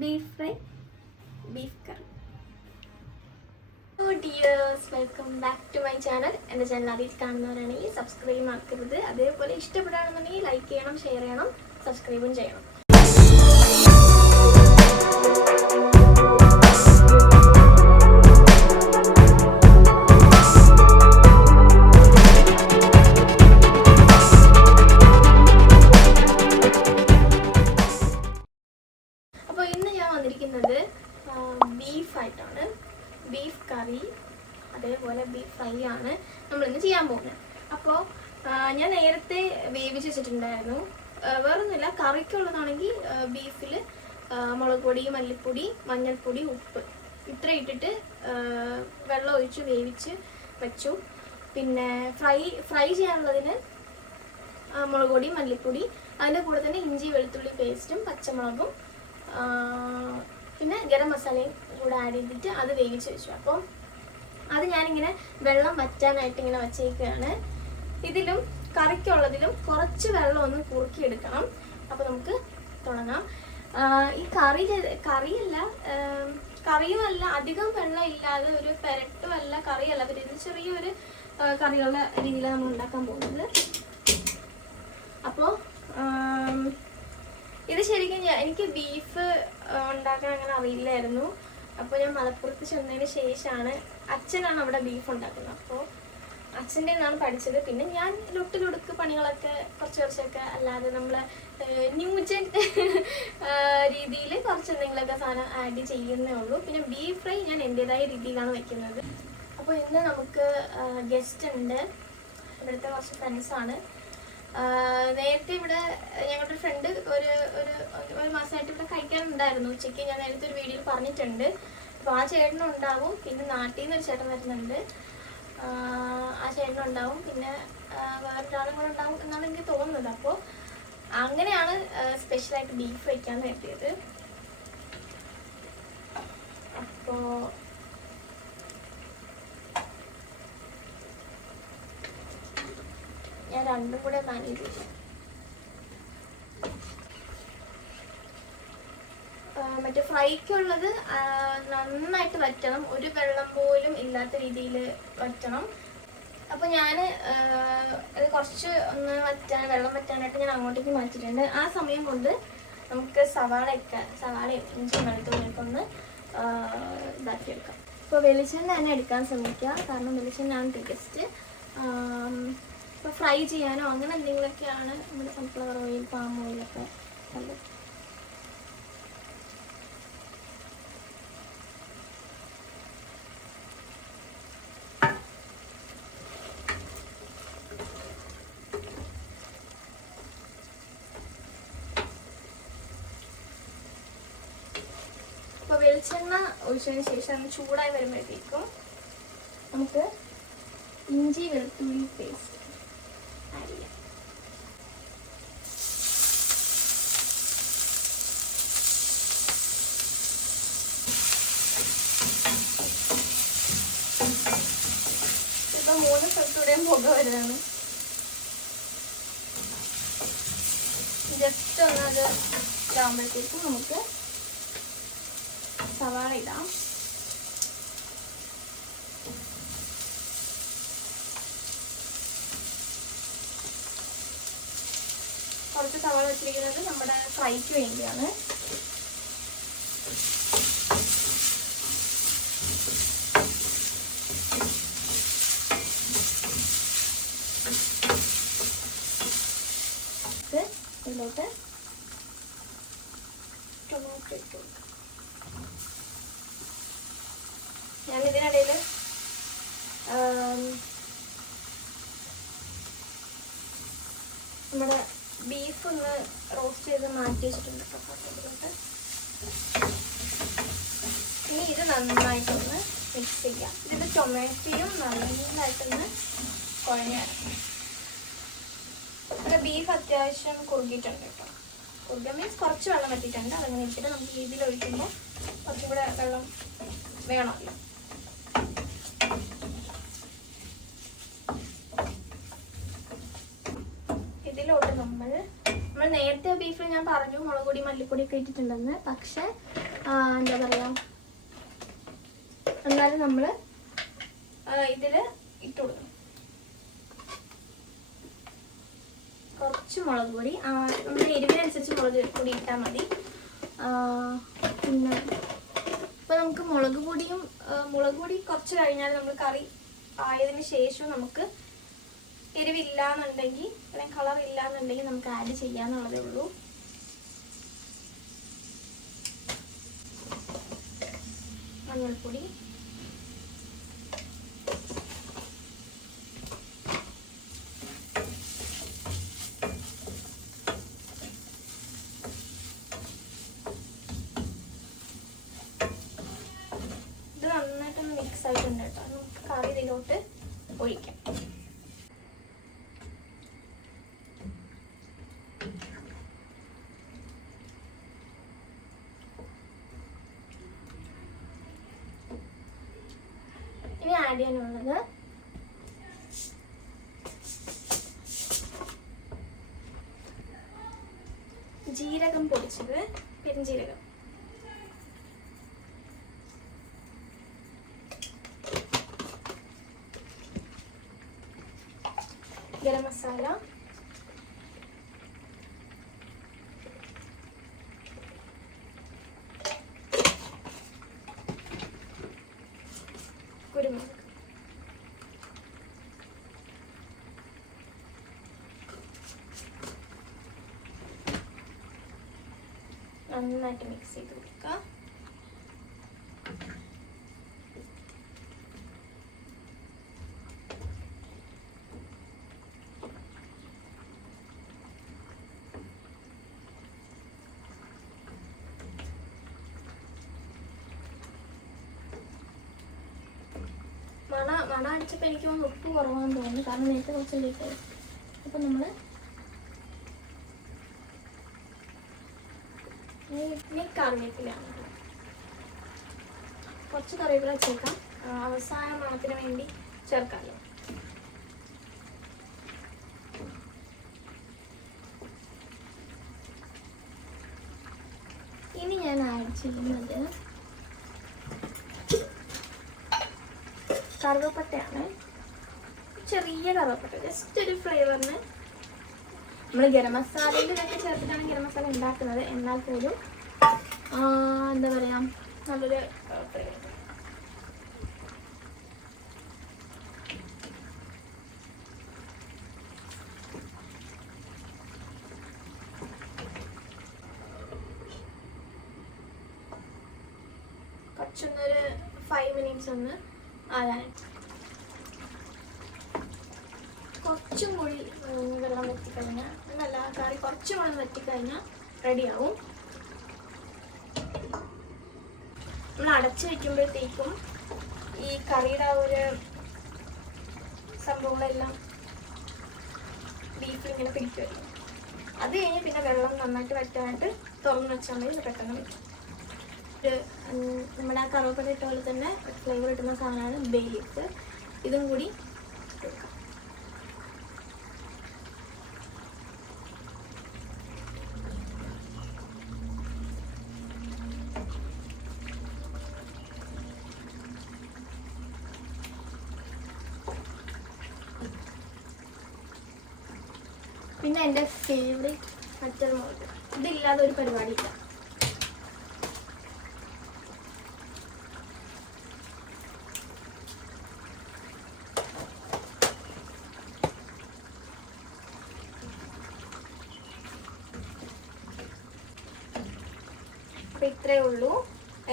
Beef fry, beef curry. Dears, welcome back to my channel. എൻ്റെ channel ആദ്യമായിട്ട് കാണുന്നവരാണെങ്കിൽ subscribe മറക്കരുത്. അതേപോലെ ഇഷ്ടപ്പെടുകയാണെന്നുണ്ടെങ്കിൽ ലൈക്ക് ചെയ്യണം, ഷെയർ ചെയ്യണം, സബ്സ്ക്രൈബും ചെയ്യണം. അപ്പോൾ ഇന്ന് ഞാൻ വന്നിരിക്കുന്നത് ബീഫായിട്ടാണ്. ബീഫ് കറി അതേപോലെ ബീഫ് ഫ്രൈ ആണ് നമ്മളിന്ന് ചെയ്യാൻ പോകുന്നത്. അപ്പോൾ ഞാൻ നേരത്തെ വേവിച്ച് വെച്ചിട്ടുണ്ടായിരുന്നു. വേറൊന്നുമില്ല, കറിക്കുള്ളതാണെങ്കിൽ ബീഫിൽ മുളക് പൊടി, മല്ലിപ്പൊടി, മഞ്ഞൾപ്പൊടി, ഉപ്പ് ഇത്ര ഇട്ടിട്ട് വെള്ളം ഒഴിച്ച് വേവിച്ച് വെച്ചു. പിന്നെ ഫ്രൈ ചെയ്യാനുള്ളതിന് മുളക് പൊടി, മല്ലിപ്പൊടി, അതിൻ്റെ കൂടെ തന്നെ ഇഞ്ചി വെളുത്തുള്ളി പേസ്റ്റും പച്ചമുളകും പിന്നെ ഗരം മസാലയും കൂടെ ആഡ് ചെയ്തിട്ട് അത് വേവിച്ച് വെച്ചു. അപ്പം അത് ഞാനിങ്ങനെ വെള്ളം വറ്റാനായിട്ട് ഇങ്ങനെ വച്ചേക്കുകയാണ്. ഇതിലും കറിക്കുള്ളതിലും കുറച്ച് വെള്ളം ഒന്ന് കുറുക്കിയെടുക്കണം. അപ്പോൾ നമുക്ക് തുടങ്ങാം. ഈ കറിയുമല്ല, അധികം വെള്ളം ഇല്ലാതെ ഒരു പെരട്ടുമല്ല, കറിയല്ല, പിന്നെ ഇത് ചെറിയൊരു കറിയുള്ള രീതിയിലാണ് നമ്മൾ ഉണ്ടാക്കാൻ പോകുന്നത്. അപ്പോൾ ഇത് ശരിക്കും എനിക്ക് ബീഫ് ഉണ്ടാക്കാൻ അങ്ങനെ അറിയില്ലായിരുന്നു. അപ്പോൾ ഞാൻ മലപ്പുറത്ത് ചെന്നതിന് ശേഷമാണ്, അച്ഛനാണ് അവിടെ ബീഫ് ഉണ്ടാക്കുന്നത്, അപ്പോൾ അച്ഛൻ്റെ നിന്നാണ് പഠിച്ചത്. പിന്നെ ഞാൻ ലൊട്ടിലൊടുക്ക് പണികളൊക്കെ കുറച്ചൊക്കെ അല്ലാതെ നമ്മളെ ന്യൂജൻ രീതിയിൽ കുറച്ച് എന്തെങ്കിലുമൊക്കെ സാധനം ആഡ് ചെയ്യുന്നേ ഉള്ളൂ. പിന്നെ ബീഫ് ഫ്രൈ ഞാൻ എൻ്റെതായ രീതിയിലാണ് വെക്കുന്നത്. അപ്പോൾ ഇന്ന് നമുക്ക് ഗസ്റ്റ് ഉണ്ട്, ഇവിടുത്തെ കുറച്ച് ഫ്രണ്ട്സാണ്. നേരത്തെ ഇവിടെ ഞങ്ങളുടെ ഫ്രണ്ട് ഒരു മാസമായിട്ട് ഇവിടെ കഴിക്കാനുണ്ടായിരുന്നു. ഉച്ചയ്ക്ക് ഞാൻ നേരത്തെ ഒരു വീഡിയോയിൽ പറഞ്ഞിട്ടുണ്ട്. അപ്പോൾ ആ ചേട്ടനും ഉണ്ടാവും, പിന്നെ നാട്ടിൽ നിന്ന് ഒരു ചേട്ടൻ വരുന്നുണ്ട്, ആ ചേട്ടനും ഉണ്ടാവും, പിന്നെ വേറൊരാളും കൂടെ ഉണ്ടാവും എന്നാണ് എനിക്ക് തോന്നുന്നത്. അപ്പോൾ അങ്ങനെയാണ് സ്പെഷ്യലായിട്ട് ബീഫ് വയ്ക്കാൻ പറ്റിയത്. അപ്പോൾ ഞാൻ രണ്ടും കൂടെ മാനേജ് ചെയ്യാം. മറ്റേ ഫ്രൈക്കുള്ളത് നന്നായിട്ട് വറ്റണം, ഒരു വെള്ളം പോലും ഇല്ലാത്ത രീതിയിൽ വറ്റണം. അപ്പോൾ ഞാൻ ഇത് കുറച്ച് ഒന്ന് വെള്ളം വറ്റാനായിട്ട് ഞാൻ അങ്ങോട്ടേക്ക് മാറ്റിയിട്ടുണ്ട്. ആ സമയം കൊണ്ട് നമുക്ക് സവാളയും ഇഞ്ചി വെളുത്തുള്ളിയൊക്കെ ഒന്ന് ഇതാക്കിയെടുക്കാം. ഇപ്പോൾ വെളിച്ചെണ്ണ തന്നെ എടുക്കാൻ ശ്രമിക്കുക, കാരണം വെളിച്ചെണ്ണയാണ് ടേസ്റ്റ്. ഇപ്പോൾ ഫ്രൈ ചെയ്യാനോ അങ്ങനെ എന്തെങ്കിലുമൊക്കെയാണ് നമ്മുടെ സൺഫ്ലവർ ഓയിൽ, പാം ഓയിലൊക്കെ നല്ലത്. അപ്പോൾ വെളിച്ചെണ്ണ ഒഴിച്ചതിന് ശേഷം ചൂടായി വരുമ്പോഴത്തേക്കും നമുക്ക് ഇഞ്ചി വെളുത്തുള്ളി പേസ്റ്റ് ആഡ് ചെയ്യാം. ഇപ്പം 3 സ്ഥലത്തൂടെയും പുക വരുന്നതാണ്. ജസ്റ്റ് ഒന്നത് ഇതാകുമ്പോഴത്തേക്കും നമുക്ക് സവാള ഇടാം. കുറച്ച് സവാള വെച്ചിരിക്കുന്നത് നമ്മുടെ ഫ്രൈക്ക് വേണ്ടിയാണ്. ഇതിലോട്ട് ടൊമാറ്റോ ഇട്ട് കൊടുക്കാം. ഞാൻ ഇതിനിടയിൽ നമ്മുടെ ബീഫ് ഒന്ന് റോസ്റ്റ് ചെയ്ത് മാറ്റി വെച്ചിട്ടുണ്ട്. ഇതിലോട്ട് ഇനി ഇത് നന്നായിട്ടൊന്ന് മിക്സ് ചെയ്യാം. ഇതിൽ ടൊമാറ്റോയും നന്നായിട്ടൊന്ന് കുഴഞ്ഞിറങ്ങും. ഇവിടെ ബീഫ് അത്യാവശ്യം കുറുകിയിട്ടുണ്ട് കേട്ടോ. കുറുകിയ മീൻസ് കുറച്ച് വെള്ളം വറ്റിയിട്ടുണ്ട്. അതങ്ങനെ ഇട്ടിട്ട് നമുക്ക് ഇതിൽ ഒഴിക്കുമ്പോൾ കുറച്ചും കൂടെ വെള്ളം വേണമല്ലോ. ഇതിലോട്ട് നമ്മൾ നേരത്തെ ബീഫിൽ ഞാൻ പറഞ്ഞു മുളക് പൊടി, മല്ലിപ്പൊടി ഒക്കെ ഇട്ടിട്ടുണ്ടെന്ന്. പക്ഷെ എന്താ പറയുക, എന്നാലും നമ്മൾ ഇതിൽ ഇട്ട് കൊടുക്കണം. കുറച്ച് മുളക് പൊടി, നമ്മുടെ എരിവിനനുസരിച്ച് മുളക് പൊടി ഇട്ടാൽ മതി. പിന്നെ ഇപ്പം നമുക്ക് മുളക് പൊടി കുറച്ച് കഴിഞ്ഞാൽ നമ്മൾ കറി ആയതിനു ശേഷം നമുക്ക് എരിവില്ല എന്നുണ്ടെങ്കിൽ അല്ലെങ്കിൽ കളർ ഇല്ല എന്നുണ്ടെങ്കിൽ നമുക്ക് ആഡ് ചെയ്യാന്നുള്ളതേ ഉള്ളൂ. മഞ്ഞൾപ്പൊടി, ഇത് നന്നായിട്ടൊന്ന് മിക്സ് ആയിട്ടുണ്ട് കേട്ടോ. നമുക്ക് കറി ഇതിലോട്ട് ഒഴിക്കാം. ഇനി ആഡ് ചെയ്യാനുള്ളത് ജീരകം പൊടിച്ചത്, പെരുംജീരകം, ഗരം മസാല, കുരുമുളക്, നന്നായിട്ട് മിക്സ് ചെയ്ത് കൊടുക്കുക. മണ അടിച്ചപ്പോൾ എനിക്ക് ഉപ്പ് കുറവാന്ന് തോന്നുന്നു, കാരണം നേരത്തെ കുറച്ച് ലേറ്റായി. അപ്പം നമ്മൾ കറിവേപ്പിലാണ്, കുറച്ച് കറിവേപ്പില ചേർക്കാം, അവസാന മണത്തിന് വേണ്ടി ചേർക്കാമല്ലോ. ഇനി ഞാൻ ആഡ് ചെയ്യുന്നത് കറുവപ്പട്ടയാണ്. ചെറിയ കറുവപ്പട്ട, ജസ്റ്റ് ഒരു ഫ്ലേവറിന്. നമ്മൾ ഗരം മസാലയിൽ ഇതൊക്കെ ചേർത്തിട്ടാണ് ഗരം മസാല ഉണ്ടാക്കുന്നത്, എന്നാൽ പോലും എന്താ പറയുക, നല്ലൊരു ഫ്ലേവർ. കുറച്ചൊന്നൊരു 5 minutes ഒന്ന് ആകാൻ, കുറച്ചും കൂടി വെള്ളം വറ്റിക്കഴിഞ്ഞാൽ, എന്നല്ല കറി കുറച്ചും വെള്ളം വറ്റിക്കഴിഞ്ഞാൽ റെഡിയാവും. നമ്മൾ അടച്ചു വയ്ക്കുമ്പോഴത്തേക്കും ഈ കറിയുടെ ആ ഒരു സംഭവങ്ങളെല്ലാം ബീഫിൽ ഇങ്ങനെ പിടിക്കുമല്ലോ. അത് കഴിഞ്ഞ് പിന്നെ വെള്ളം നന്നായിട്ട് വറ്റാനായിട്ട് തുറന്ന് വെച്ചാൽ മതി, പെട്ടെന്ന് വയ്ക്കും. നമ്മുടെ ആ കറുവപ്പട്ട ഇട്ട പോലെ തന്നെ ഫ്ലേവർ കിട്ടുന്ന സാധനമാണ് ബേ ലീഫ്. ഇതും കൂടി കൊടുക്കാം. പിന്നെ എൻ്റെ ഫേവറേറ്റ് മറ്റൊരു മുളക്, ഇതില്ലാതെ ഒരു പരിപാടിയില്ല. അപ്പോൾ ഇത്രയേ ഉള്ളൂ.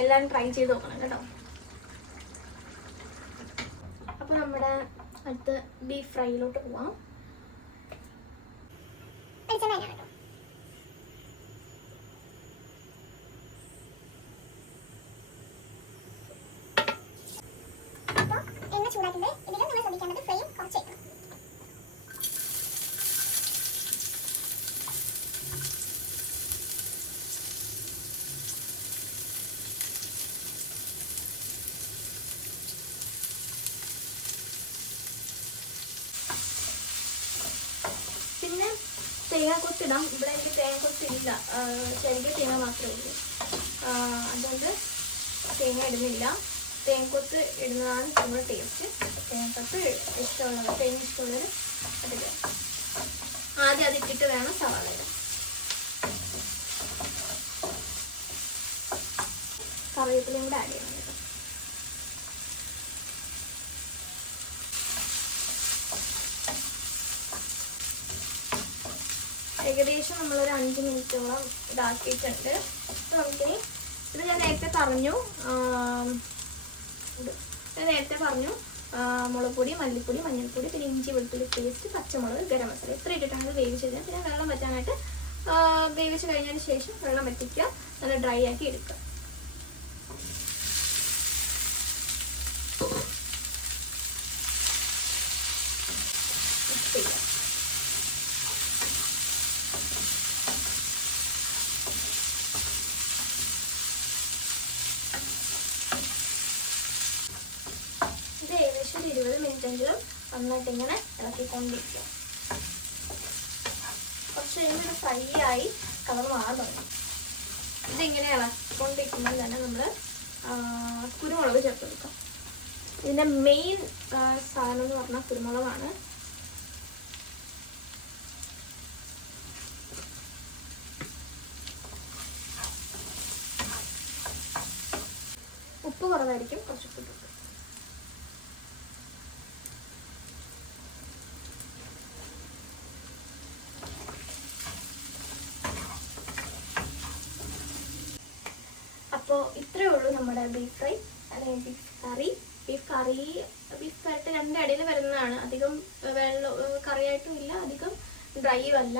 എല്ലാവരും ട്രൈ ചെയ്ത് നോക്കണം കേട്ടോ. അപ്പോൾ നമ്മുടെ അടുത്ത ബീഫ് ഫ്രൈയിലോട്ട് പോവാം. എണ്ണ ചൂടാക്കുന്നത് ഇതിൽ നമ്മൾ ശ്രദ്ധിക്കേണ്ടത് ഫ്ലെയിം കുറച്ച് വെക്കണം. പിന്നെ തേങ്ങാക്കൊത്തിടാം. ഇവിടെ എനിക്ക് തേങ്ങാക്കൊത്തില്ല, ചെറിയ തേങ്ങ മാത്രമേ ഉള്ളൂ. അതുകൊണ്ട് തേങ്ങ ഇടുന്നില്ല. തേങ്ങക്കൊത്ത് ഇടുന്നതാണ് നമ്മുടെ ടേസ്റ്റ്. തേങ്ങക്കൊത്ത് ഇഷ്ടമുള്ളവർ, തേങ്ങ ഇഷ്ടമുള്ളവർ അതിൽ ആദ്യം അതിട്ടിട്ട് വേണം സവാള ഇടാൻ. കറിവേപ്പിലയും കൂടെ ആഡ് ചെയ്യണം കേട്ടോ. ഏകദേശം നമ്മളൊരു 5 മിനിറ്റോളം ഇതാക്കിയിട്ടുണ്ട്. അപ്പോൾ നമുക്കിനി ഇത് ഞാൻ നേരത്തെ പറഞ്ഞു മുളക് പൊടി, മല്ലിപ്പൊടി, മഞ്ഞൾപ്പൊടി, പിന്നെ ഇഞ്ചി വെളുത്തുള്ളി പേസ്റ്റ്, പച്ചമുളക്, ഗരം മസാല ഇത്ര ഇട്ടിട്ടാണ് വേവിച്ചത്. പിന്നെ വെള്ളം വറ്റാനായിട്ട് വേവിച്ച് കഴിഞ്ഞതിന് ശേഷം വെള്ളം വറ്റിക്കുക, നല്ല ഡ്രൈ ആക്കി എടുക്കുക. ഏകദേശം 20 മിനിറ്റെങ്കിലും നന്നായിട്ട് ഇങ്ങനെ ഇളക്കിക്കൊണ്ടിരിക്കുക. കുറച്ച് കഴിയുമ്പോൾ ഇത് ഫ്രൈ ആയി കളർ മാറാൻ തുടങ്ങി. ഇതിങ്ങനെ ഇളക്കിക്കൊണ്ടിരിക്കുമ്പോൾ തന്നെ നമ്മൾ കുരുമുളക് ചേർത്ത് കൊടുക്കാം. ഇതിൻ്റെ മെയിൻ സാധനം എന്ന് പറഞ്ഞാൽ കുരുമുളകാണ്. ഉപ്പ് കുറവായിരിക്കും, കുറച്ച് ഉപ്പ് ഇട്ടു. അപ്പോൾ ഇത്രയേ ഉള്ളൂ നമ്മുടെ ബീഫ് ഫ്രൈ അല്ലെങ്കിൽ ബീഫ് കറി. ബീഫ് വരട്ട് രണ്ട് ഇടയിൽ വരുന്നതാണ്. അധികം വെള്ളം കറിയായിട്ടും ഇല്ല, അധികം ഡ്രൈയും അല്ല.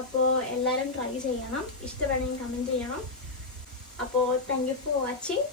അപ്പോൾ എല്ലാവരും ട്രൈ ചെയ്യണം. ഇഷ്ടപ്പെടുകയും കമൻറ്റ് ചെയ്യണം. അപ്പോൾ താങ്ക് യു ഫോർ വാച്ചിങ്.